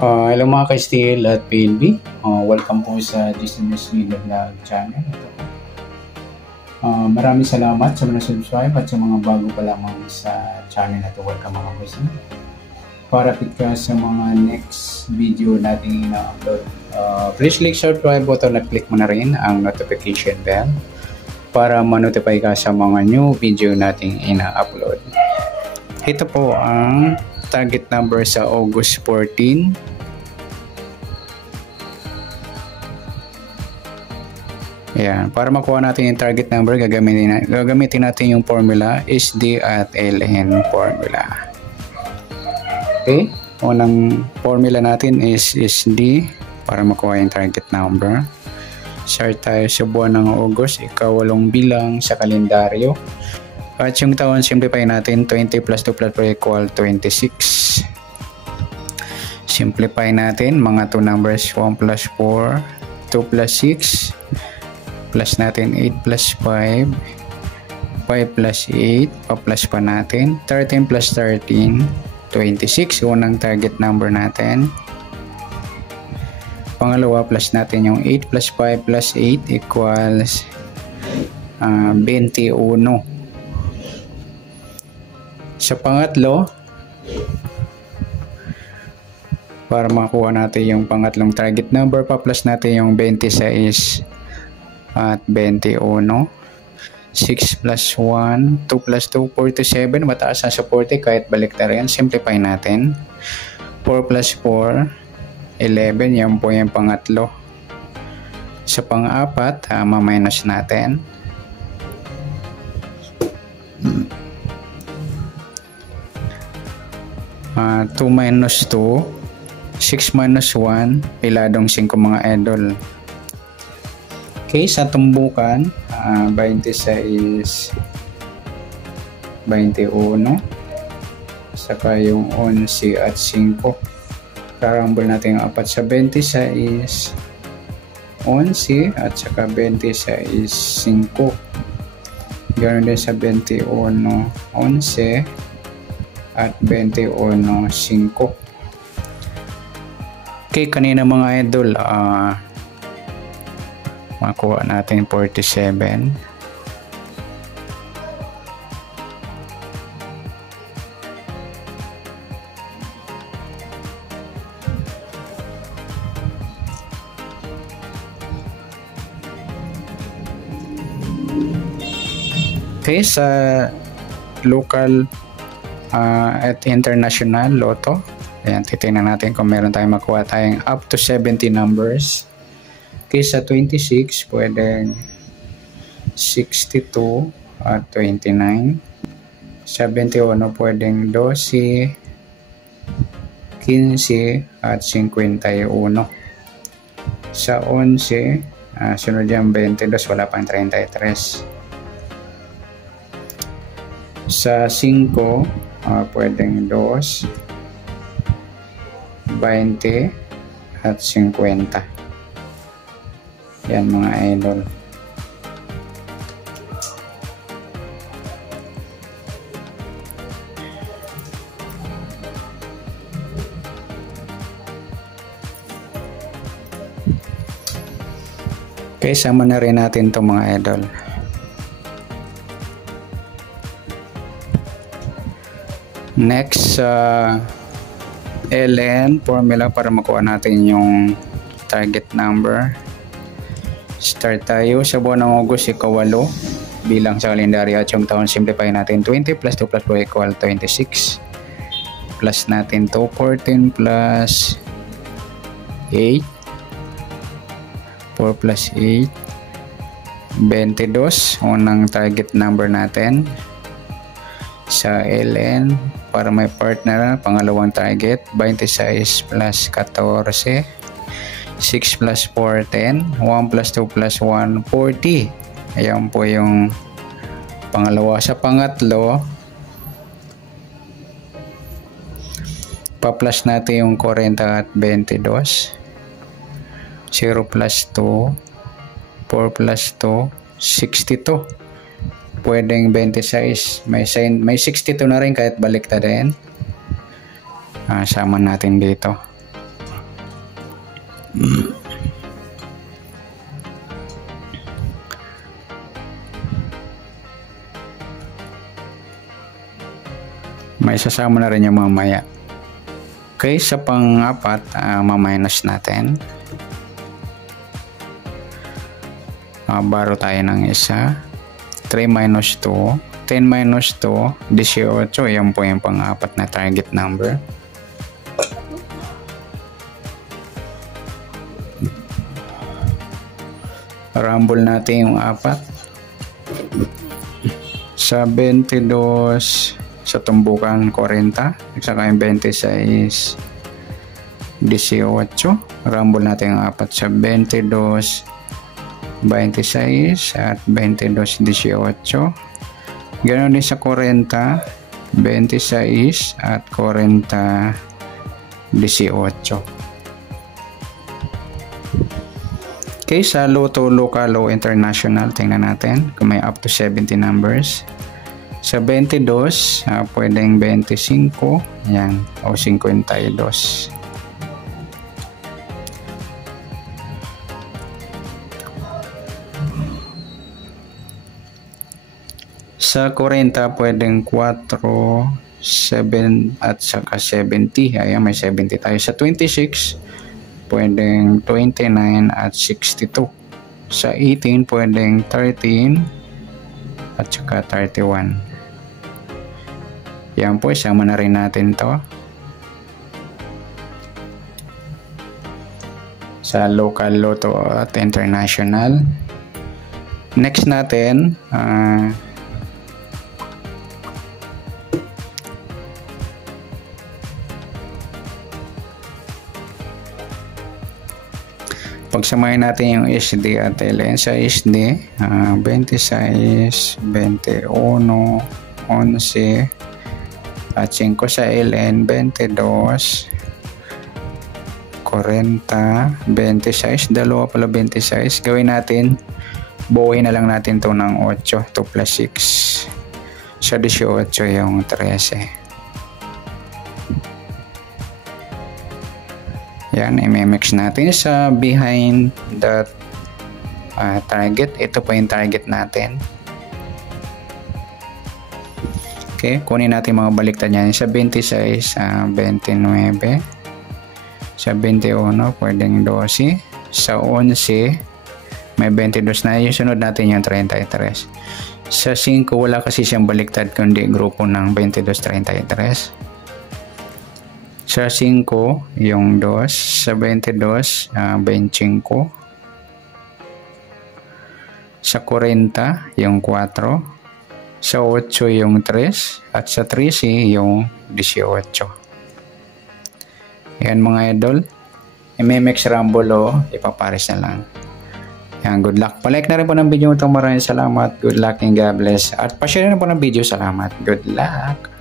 Hello mga ka-Steel at PNB. Welcome po sa Business Media Vlog channel. Maraming salamat sa mga subscribe at sa mga bago pa lamang sa channel na to. Welcome mga boys. Para fit ka sa mga next video natin na-upload, please click subscribe button at click mo na rin ang notification bell para ma-notify ka sa mga new video nating ina-upload. Ito po ang target number sa August 14. Ayan, para makuha natin yung target number, gagamitin natin yung formula SD at LN formula. Okay, unang formula natin is SD para makuha yung target number. Start tayo sa buwan ng August, ika-8 bilang sa kalendaryo. At yung taon, simplify natin, 20 plus 2 plus 4 equal 26. Simplify natin, mga 2 numbers, 1 plus 4, 2 plus 6, plus natin 8 plus 5, 5 plus 8, pa-plus pa natin, 13 plus 13, 26, unang target number natin. Pangalawa, plus natin yung 8 plus 5 plus 8 equals 21. Sa pangatlo, para makuha natin yung pangatlong target number, pa-plus natin yung 26 at 21. 6 plus 1, 2 plus 2, 47. Mataas na sa 40 kahit balik na rin. Simplify natin. 4 plus 4, 11. Yan po yung pangatlo. Sa pang-apat, ma-minus natin. 2 minus 2, 6 minus 1, piladong 5 mga idol. Okay, sa tumbukan, 26, 21, saka yung 11 at 5. Karambol natin yung 4 sa 26, 11 at saka 26, 5. Ganoon din sa 21, 11 at 21, 5. Okay, kanina mga idol, makuha natin 47. Okay, sa local at international lotto, ayan, titingnan natin kung meron tayong makuha tayong up to 70 numbers. Okay, sa 26 pwedeng 62 at 29. Sa 21 pwedeng 12, 15 at 51. Sa 11 sunod yung 22, wala pang 33. Sa 5 pwedeng 2, 20 at 50. Yan mga idol. Okay, sama na rin natin itong mga idol. Next, LN formula para makuha natin yung target number. Start tayo sa buwan ng August, ika-8 bilang sa kalendaryo at yung taon, simplify natin, 20 plus 2 plus 4 equal 26. Plus natin to 14 plus 8, 4 plus 8, 22, unang target number natin. Sa LN, para may partner, pangalawang target, 26 plus 14, 6 plus 4, 10, 1 plus 2 plus 1, 40. Ayan po yung pangalawa. Sa pangatlo, pa-plus natin yung 40 at 22. 0 plus 2, 4 plus 2, 62. Pwedeng 26, may 62 na rin kahit baliktad din. Sama natin dito. May sasama na rin yung mamaya. Okay, sa pang-apat, maminus natin. Baro tayo ng isa. 3 minus 2. 10 minus 2, 18. Yan po yung pang-apat na target number. Rumble natin yung apat. Sa 22, sa tumbukan 40, saka yung 26, 18. Rumble natin yung apat sa 22, 26 at 22, 18. Ganoon din sa 40, 26 at 40, 18. Okay, sa Lotto Local o International, tingnan natin kung may up to 70 numbers. Sa 22, pwedeng 25, yan, o 52. Sa 40, pwedeng 4, 7 at saka 70. Ayan, may 70 tayo. Sa 26, pwedeng 29 at 62. Sa 18, pwedeng 13 at saka 31. Yan po, isama na rin natin to sa local lotto at international. Next natin, pagsamahin natin yung SD at LN. Sa SD, 26, 21, 11, at 5 sa LN, 22, 40, 26, dalawa pala 26. Gawin natin, buuin na lang natin to ng 8, 2 plus 6. Sa 18 yung 13. Yan, i-mix natin sa behind the target. Ito po yung target natin. Okay, kunin natin mga baliktad niyan. Sa 26, 29. Sa 21, pwedeng 12. Sa 11, may 22 na. Yung sunod natin yung 33. Sa 5, wala kasi siyang baliktad kundi grupo ng 22, 33. Sa 5, yung 2. Sa 22, 25. Sa 40, yung 4. Sa 8, yung 3. At sa 13, yung 18. Yan mga idol. I-mix rumble o ipapares na lang. Yan, good luck. Palike na rin po ng video ito. Maraming salamat. Good luck and God bless. At pa-share na po ng video. Salamat. Good luck.